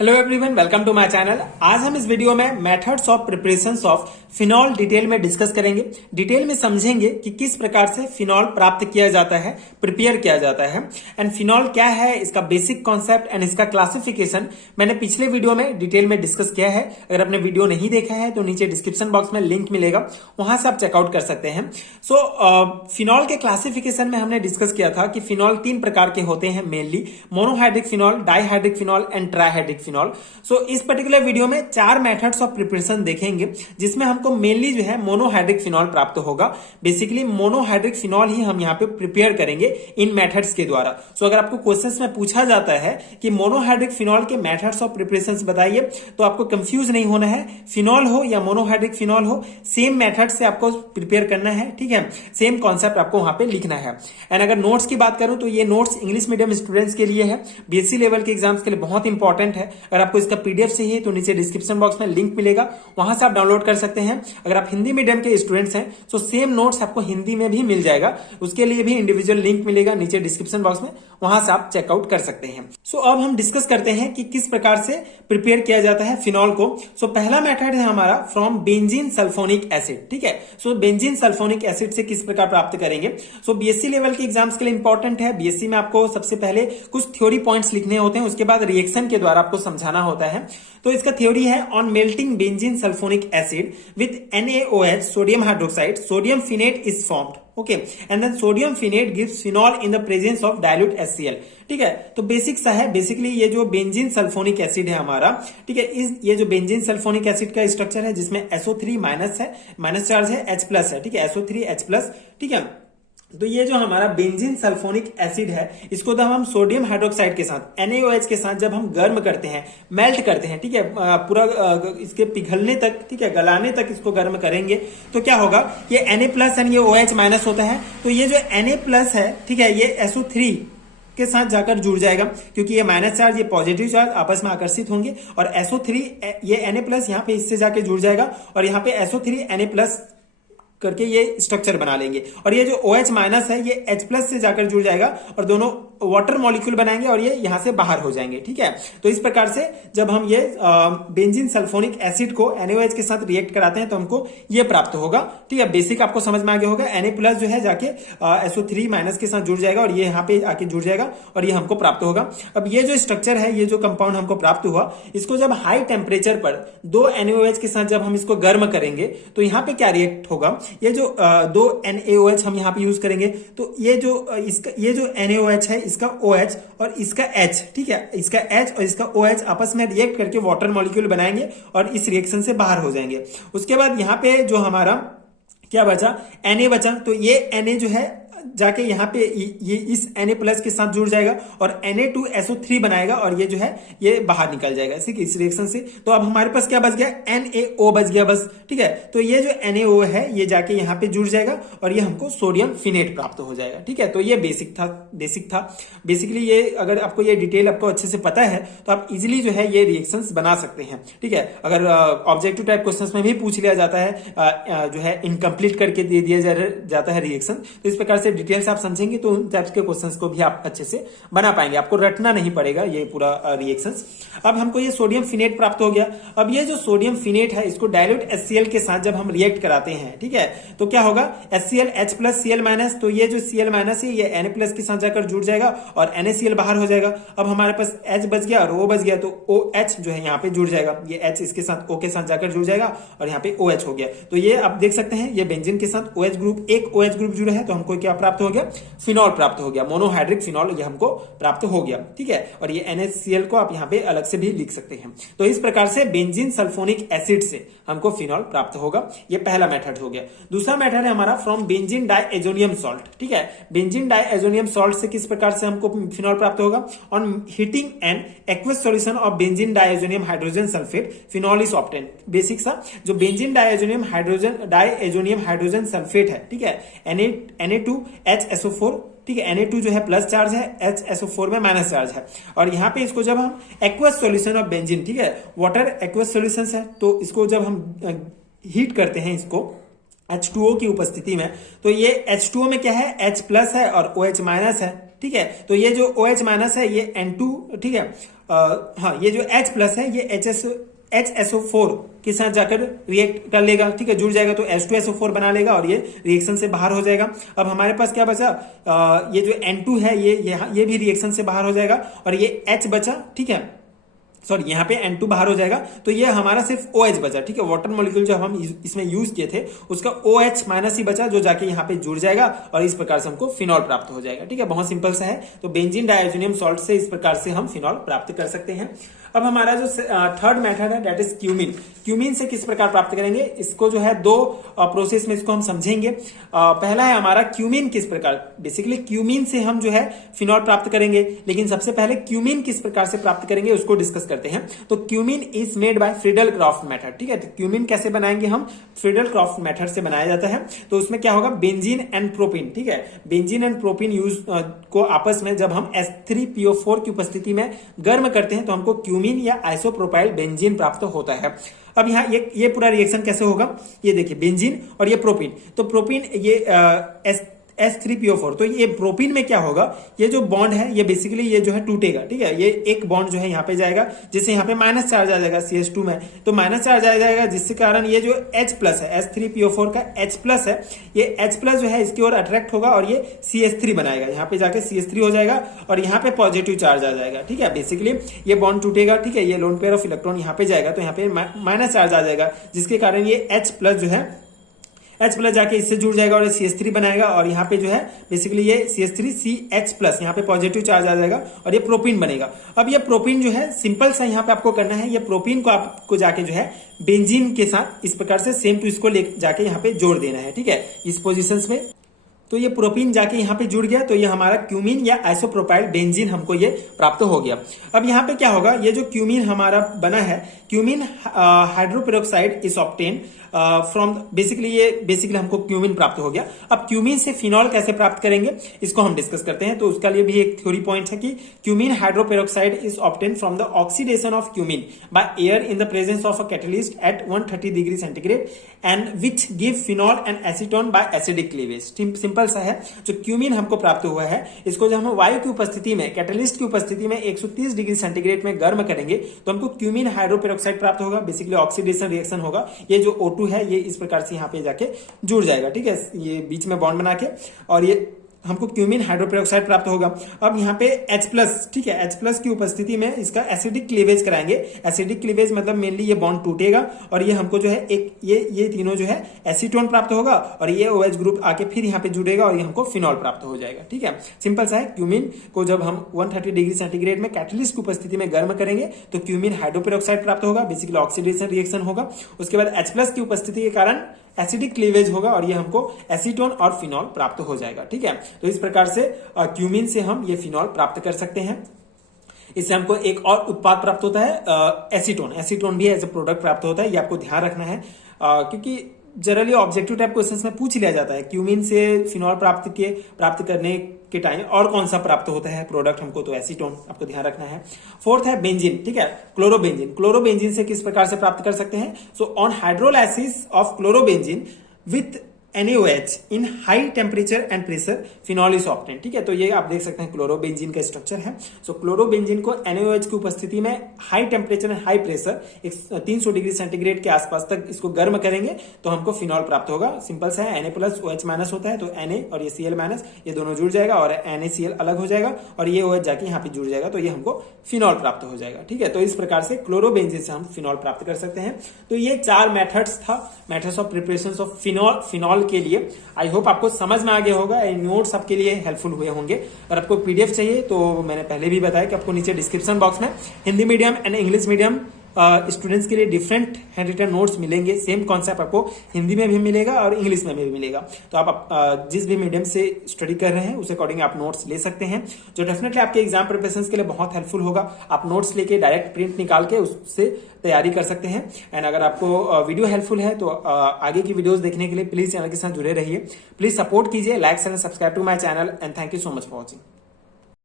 Hello everyone, welcome to my channel. आज हम इस वीडियो में methods of preparations of phenol detail में डिस्कस करेंगे। डिटेल में समझेंगे कि किस प्रकार से फिनॉल प्राप्त किया जाता है, प्रिपेयर किया जाता है, एंड फिनॉल क्या है, इसका बेसिक कॉन्सेप्ट एंड इसका क्लासिफिकेशन मैंने पिछले वीडियो में डिटेल में डिस्कस किया है। अगर आपने वीडियो नहीं देखा है तो नीचे डिस्क्रिप्शन बॉक्स में लिंक मिलेगा, वहां से आप चेकआउट कर सकते हैं। फिनॉल के क्लासिफिकेशन में हमने डिस्कस किया था कि फिनॉल 3 प्रकार के होते हैं mainly, monohydric phenol, dihydric phenol and trihydric phenol. इस पर्टिकुलर वीडियो में 4 मेथड्स ऑफ प्रिपरेशन देखेंगे, जिसमें हमको मेनली जो है मोनोहाइड्रिक फिनॉल प्राप्त होगा। बेसिकली मोनोहाइड्रिक फिनॉल ही हम यहाँ पे प्रिपेयर करेंगे इन मेथड्स के द्वारा। अगर आपको क्वेश्चंस में पूछा जाता है कि मोनोहाइड्रिक फिनॉल के मेथड्स ऑफ प्रिपरेशन बताइए, तो आपको कंफ्यूज नहीं होना है। फिनॉल हो या मोनोहाइड्रिक फिनॉल हो, सेम मेथड से आपको प्रिपेयर करना है, ठीक है। सेम कॉन्सेप्ट आपको वहां पे लिखना है। एंड अगर नोट्स की बात करूं तो ये नोट्स इंग्लिश मीडियम स्टूडेंट्स के लिए है, बीएससी लेवल के एग्जाम्स के लिए बहुत इंपॉर्टेंट है। अगर आपको इसका पीडीएफ चाहिए तो नीचे डिस्क्रिप्शन बॉक्स में लिंक मिलेगा, वहां से आप डाउनलोड कर सकते हैं। अगर आप हिंदी मीडियम के स्टूडेंट्स हैं तो सेम नोट्स आपको हिंदी में भी मिल जाएगा, उसके लिए भी इंडिविजुअल लिंक मिलेगा नीचे डिस्क्रिप्शन बॉक्स में, वहां से आप चेकआउट कर सकते हैं। अब हम डिस्कस करते हैं कि किस प्रकार से प्रिपेयर किया जाता है फिनॉल को। पहला मेथड है हमारा फ्रॉम बेंजीन सल्फोनिक एसिड, ठीक है। बेंजीन सल्फोनिक एसिड से किस प्रकार प्राप्त करेंगे। बीएससी लेवल के एग्जाम्स के लिए इंपॉर्टेंट है। बीएससी में आपको सबसे पहले कुछ थ्योरी पॉइंट्स लिखने होते हैं, उसके बाद रिएक्शन के द्वारा आपको समझाना होता है। तो इसका थ्योरी है, on melting benzene sulphonic acid with NaOH sodium hydroxide, sodium phenate is formed, okay, and then sodium phenate gives phenol in the presence of dilute HCl, ठीक है। तो बेसिक सा है, बेसिकली ये जो बेंजीन सल्फोनिक एसिड है हमारा, ठीक है, ये जो बेंजीन सल्फोनिक एसिड का स्ट्रक्चर है जिसमें SO3 माइनस है, माइनस चार्ज है, H प्लस है, ठीक है, SO3 H प्लस, ठीक है। तो ये जो हमारा बेंजीन सल्फोनिक एसिड है, इसको जब हम सोडियम हाइड्रोक्साइड के साथ NaOH के साथ जब हम गर्म करते हैं, मेल्ट करते हैं, ठीक है, पूरा इसके पिघलने तक, ठीक है, गलाने तक इसको गर्म करेंगे, तो क्या होगा, ये Na प्लस एंड ये OH माइनस होता है। तो ये जो Na प्लस है, ठीक है, ये SO3 के साथ जाकर जुड़ जाएगा, क्योंकि ये माइनस चार्ज, ये पॉजिटिव चार्ज आपस में आकर्षित होंगे, और SO3 ये Na प्लस यहाँ पे इससे जाके जुड़ जाएगा, और यहाँ पे SO3 Na प्लस करके ये स्ट्रक्चर बना लेंगे, और ये जो OH माइनस है ये H प्लस से जाकर जुड़ जाएगा, और दोनों वाटर मॉलिक्यूल बनाएंगे और ये यहां से बाहर हो जाएंगे, ठीक है। तो इस प्रकार से जब हम ये बेंजीन सल्फोनिक एसिड को NaOH के साथ रिएक्ट कराते हैं तो हमको ये प्राप्त होगा, ठीक है। बेसिक आपको समझ में आ गया होगा। Na प्लस जो है जाके SO3 माइनस के साथ जुड़ जाएगा, और ये यहाँ पे आके जुड़ जाएगा, और ये हमको प्राप्त होगा। अब ये जो स्ट्रक्चर है, ये जो कंपाउंड हमको प्राप्त हुआ, इसको जब हाई टेम्परेचर पर 2 NaOH के साथ जब हम इसको गर्म करेंगे तो यहाँ पे क्या रिएक्ट होगा, ये जो 2 NaOH हम यहाँ पे यूज करेंगे, तो ये जो NaOH है, इसका OH और इसका H, ठीक है, इसका H और इसका OH आपस में रिएक्ट करके वाटर मॉलिक्यूल बनाएंगे और इस रिएक्शन से बाहर हो जाएंगे। उसके बाद यहाँ पे जो हमारा क्या बचा, Na बचा, तो ये Na जो है जाके यहाँ पे ये इस Na प्लस के साथ जुड़ जाएगा और Na2SO3 बनाएगा, और ये जो है ये बाहर निकल जाएगा इस रिएक्शन से। तो अब हमारे पास क्या बच गया, NaO बच गया बस, ठीक है। तो ये जो NaO है ये जाके यहाँ पे जुड़ जाएगा, और ये हमको सोडियम फिनेट प्राप्त हो जाएगा, ठीक है। तो ये बेसिक था। बेसिकली ये अगर आपको ये डिटेल आपको अच्छे से पता है तो आप इजिली जो है ये रिएक्शंस बना सकते हैं, ठीक है। अगर ऑब्जेक्टिव टाइप क्वेश्चंस में भी पूछ लिया जाता है, जो है इनकम्प्लीट करके दे दिया जाता है रिएक्शन, तो इस प्रकार से डिटेल से आप समझेंगे तो उन टाइप्स के क्वेश्चंस को भी आप अच्छे से बना पाएंगे, आपको रटना नहीं पड़ेगा ये पूरा रिएक्शंस। अब हमको ये सोडियम फिनेट प्राप्त हो गया। अब ये जो सोडियम फिनेट है, इसको डाइल्यूट HCl के साथ जब हम रिएक्ट कराते हैं, ठीक है, तो क्या होगा, HCl H plus Cl minus, तो ये जो Cl माइनस है ये Na प्लस के साथ जाकर जुड़ जाएगा और NaCl बाहर हो जाएगा। अब हमारे पास H बच गया और O बच गया, तो OH जो है यहाँ पे जुड़ जाएगा, ये H इसके साथ O के साथ जाकर जुड़ जाएगा, और यहाँ पे OH हो गया। तो ये आप देख सकते हैं, ये बेंजीन के साथ OH ग्रुप, एक OH ग्रुप जुड़ा है, तो हमको क्या प्राप्त हो गया, फिनॉल प्राप्त हो गया, मोनोहाइड्रिक फिनॉल ये हमको प्राप्त हो गया, ठीक है। और ये NaCl को आप यहाँ पे अलग से भी लिख सकते हैं। तो इस प्रकार से बेंजीन सल्फोनिक एसिड से हमको फिनॉल प्राप्त होगा। ये पहला मेथड हो गया। दूसरा मेथड है हमारा फ्रॉम बेंजीन डाइएजोनियम सॉल्ट, ठीक है। बेंजीन डाइएजोनियम सॉल्ट से किस प्रकार से हमको फिनॉल प्राप्त होगा, on heating an aqueous solution of benzene diazonium hydrogen sulphate phenol is obtain. Basic सा, जो बेंजीन डाइएजोनियम हाइड्रोजन सल्फेट है, ठीक है, Na2HSO4, ठीक है, Na2 जो है प्लस चार्ज है, HSO4 में माइनस चार्ज है, और यहाँ पे इसको जब हम एक्वस सॉल्यूशन ऑफ बेंजीन, ठीक है, वाटर एक्वस सॉल्यूशन है, तो इसको जब हम हीट करते हैं इसको H2O की उपस्थिति में, तो ये H2O में क्या है, H प्लस है और OH माइनस है, ठीक है। तो ये जो OH माइनस है ये N2, ठीक है, हाँ, ये जो H प्लस है ये HSO4 के साथ जाकर रिएक्ट कर लेगा, ठीक है, जुड़ जाएगा तो H2SO4 बना लेगा और ये रिएक्शन से बाहर हो जाएगा। अब हमारे पास क्या बचा, ये जो N2 है ये भी रिएक्शन से बाहर हो जाएगा और ये H बचा, ठीक है, सॉरी यहाँ पे N2 बाहर हो जाएगा तो ये हमारा सिर्फ OH बचा, ठीक है, वाटर मॉलिक्यूल जो हम इसमें यूज किए थे उसका OH माइनस ही बचा जो जाके यहाँ पे जुड़ जाएगा और इस प्रकार से हमको फिनॉल प्राप्त हो जाएगा, ठीक है, बहुत सिंपल सा है। तो बेंजीन डाइअज़ोनियम सॉल्ट से इस प्रकार से हम फिनॉल प्राप्त कर सकते हैं। अब हमारा जो थर्ड मेथड है दैट इज क्यूमिन। क्यूमिन से किस प्रकार प्राप्त करेंगे, इसको जो है दो प्रोसेस में इसको हम समझेंगे। पहला है हमारा क्यूमिन किस प्रकार, बेसिकली क्यूमिन से हम जो है फिनॉल प्राप्त करेंगे, लेकिन सबसे पहले क्यूमिन किस प्रकार से प्राप्त करेंगे उसको डिस्कस करते हैं। तो cumene is made by Friedel Crafts method, ठीक है, तो क्यूमिन कैसे बनाएंगे हम, फ्रीडल क्रॉफ्ट मेथड से बनाया जाता है। तो उसमें क्या होगा, बेंजीन एंड प्रोपिन, ठीक है, बेंजीन एंड प्रोपिन यूज को आपस में जब हम H3PO4 की उपस्थिति में गर्म करते हैं तो हमको क्यूमिन या आइसोप्रोपाइल बेंजीन प्राप्त होता है। अब यहाँ ये पूरा रिएक्शन कैसे होगा, ये देखिए बेंजीन और ये प्रोपिन, तो प्रोपिन ये H3PO4, तो ये प्रोपिन में क्या होगा, ये जो बॉन्ड है ये बेसिकली ये जो है टूटेगा, ठीक है, ये एक बॉन्ड जो है यहाँ पे जाएगा जिससे यहाँ पे माइनस चार्ज आ जाएगा CH2 में, तो माइनस चार्ज आ जाएगा जिसके कारण ये जो H प्लस है H3PO4 का H प्लस है, ये H प्लस जो है इसकी ओर अट्रैक्ट होगा और ये CH3 बनाएगा, यहाँ पे जाके CH3 हो जाएगा और यहाँ पे पॉजिटिव चार्ज आ जाएगा, ठीक है, बेसिकली ये बॉन्ड टूटेगा, ठीक है, ये लोन पेयर ऑफ इलेक्ट्रॉन यहाँ पे जाएगा तो यहाँ पे माइनस चार्ज आ जाएगा जिसके कारण ये H प्लस जो है H प्लस जाके इससे जुड़ जाएगा और CH3 बनाएगा और यहाँ पे जो है बेसिकली ये CH3CH प्लस यहाँ पे पॉजिटिव चार्ज आ जाएगा और ये प्रोपिन बनेगा। अब ये प्रोपिन जो है सिंपल सा यहाँ पे आपको करना है, ये प्रोपिन को आपको जाके जो है बेंजीन के साथ इस प्रकार से सेम टू इसको ले जाके यहाँ पे जोड़ देना है, ठीक है, इस पोजिशन में। तो ये प्रोपिन जाके यहाँ पे जुड़ गया तो ये हमारा क्यूमिन या आइसोप्रोपाइल बेंजीन हमको ये प्राप्त हो गया। अब यहाँ पे क्या होगा, ये जो क्यूमिन हमारा बना है, cumin hydroperoxide is obtain from, basically हमको क्यूमिन प्राप्त हो गया। अब क्यूमिन से फिनॉल कैसे प्राप्त करेंगे इसको हम डिस्कस करते हैं। तो उसका लिए भी एक थ्योरी पॉइंट है कि cumene hydroperoxide is obtain from the oxidation of cumene by air in the presence of a catalyst at 130 degree centigrade and which give phenol and acetone by acidic cleavage. Simple सा है, जो cumin हमको प्राप्त हुआ है इसको जब हम वायु की उपस्थिति में, कैटलिस्ट की उपस्थिति में 130 डिग्री सेंटीग्रेड में गर्म करेंगे तो हमको क्यूमिन हाइड्रोपेरोक्साइड प्राप्त होगा, बेसिकली ऑक्सीडेशन रिएक्शन होगा। ये जो O2 है ये इस प्रकार से यहाँ पे जाके जुड़ जाएगा, ठीक है, ये बीच में बॉन्ड बना के और ये हमको क्यूमिन हाइड्रोपेरोक्साइड प्राप्त होगा। अब यहाँ पे H प्लस, ठीक है, H प्लस की उपस्थिति में इसका एसिडिक क्लीवेज कराएंगे। एसिडिक क्लीवेज मतलब मेनली ये बॉन्ड टूटेगा और ये हमको जो है एक ये तीनों जो है एसीटोन प्राप्त होगा और ये OH ग्रुप आके फिर यहाँ पे जुड़ेगा और ये हमको फिनॉल प्राप्त हो जाएगा, ठीक है, सिंपल सा है। क्यूमिन को जब हम 130 डिग्री सेंटीग्रेड में कैटलिस्ट की उपस्थिति में गर्म करेंगे तो क्यूमिन हाइड्रोपेरोक्साइड प्राप्त होगा, बेसिकली ऑक्सीडेशन रिएक्शन होगा। उसके बाद H प्लस की उपस्थिति के कारण एसिडिक क्लीवेज होगा और ये हमको एसीटोन और फिनॉल प्राप्त हो जाएगा, ठीक है। तो इस प्रकार से क्यूमिन से हम ये फिनॉल प्राप्त कर सकते हैं। इससे हमको एक और उत्पाद प्राप्त होता है एसीटोन। एसीटोन भी एज ए प्रोडक्ट प्राप्त होता है, ये आपको ध्यान रखना है क्योंकि जनरली ऑब्जेक्टिव टाइप क्वेश्चंस में पूछ लिया जाता है क्यूमिन से फिनॉल प्राप्त करने के टाइम और कौन सा प्राप्त होता है प्रोडक्ट हमको, तो एसीटोन आपको ध्यान रखना है। फोर्थ है बेंजीन, ठीक है, क्लोरोबेंजीन। क्लोरोबेंजीन से किस प्रकार से प्राप्त कर सकते हैं, so on hydrolysis of chlorobenzene with NaOH in high temperature and pressure phenol is obtain, ठीक है। तो ये आप देख सकते हैं क्लोरोबेंजीन का स्ट्रक्चर है। सो क्लोरोबेंजीन को NaOH की उपस्थिति में high temperature and high pressure 300 degree centigrade के आसपास तक इसको गर्म करेंगे तो हमको फिनॉल प्राप्त होगा। सिंपल सा है, Na प्लस OH माइनस होता है तो Na और ये Cl माइनस ये दोनों जुड़ जाएगा और NaCl अलग हो जाएगा और ये OH जाके यहाँ पे जुड़ जाएगा तो ये हमको फिनॉल प्राप्त हो जाएगा, ठीक है। तो इस प्रकार से क्लोरोबेंजीन से हम फिनॉल प्राप्त कर सकते हैं। तो ये 4 मेथड्स था, methods of preparation of phenol के लिए। आई होप आपको समझ में आ गया होगा, नोट्स आपके लिए हेल्पफुल हुए होंगे। और आपको PDF चाहिए तो मैंने पहले भी बताया कि आपको नीचे डिस्क्रिप्शन बॉक्स में Hindi medium and English medium students के लिए डिफरेंट हैंड रिटन नोट्स मिलेंगे। सेम कॉन्सेप्ट आपको हिंदी में भी मिलेगा और इंग्लिश में भी मिलेगा। तो आप जिस भी मीडियम से स्टडी कर रहे हैं उस अकॉर्डिंग आप नोट्स ले सकते हैं, जो डेफिनेटली आपके एग्जाम प्रिपरेशन के लिए बहुत हेल्पफुल होगा। आप नोट्स लेके डायरेक्ट प्रिंट निकाल के उससे तैयारी कर सकते हैं। एंड अगर आपको वीडियो हेल्पफुल है तो आगे की वीडियोस देखने के लिए प्लीज चैनल के साथ जुड़े रहिए। प्लीज सपोर्ट कीजिए, like and subscribe to my channel and thank you so much for watching.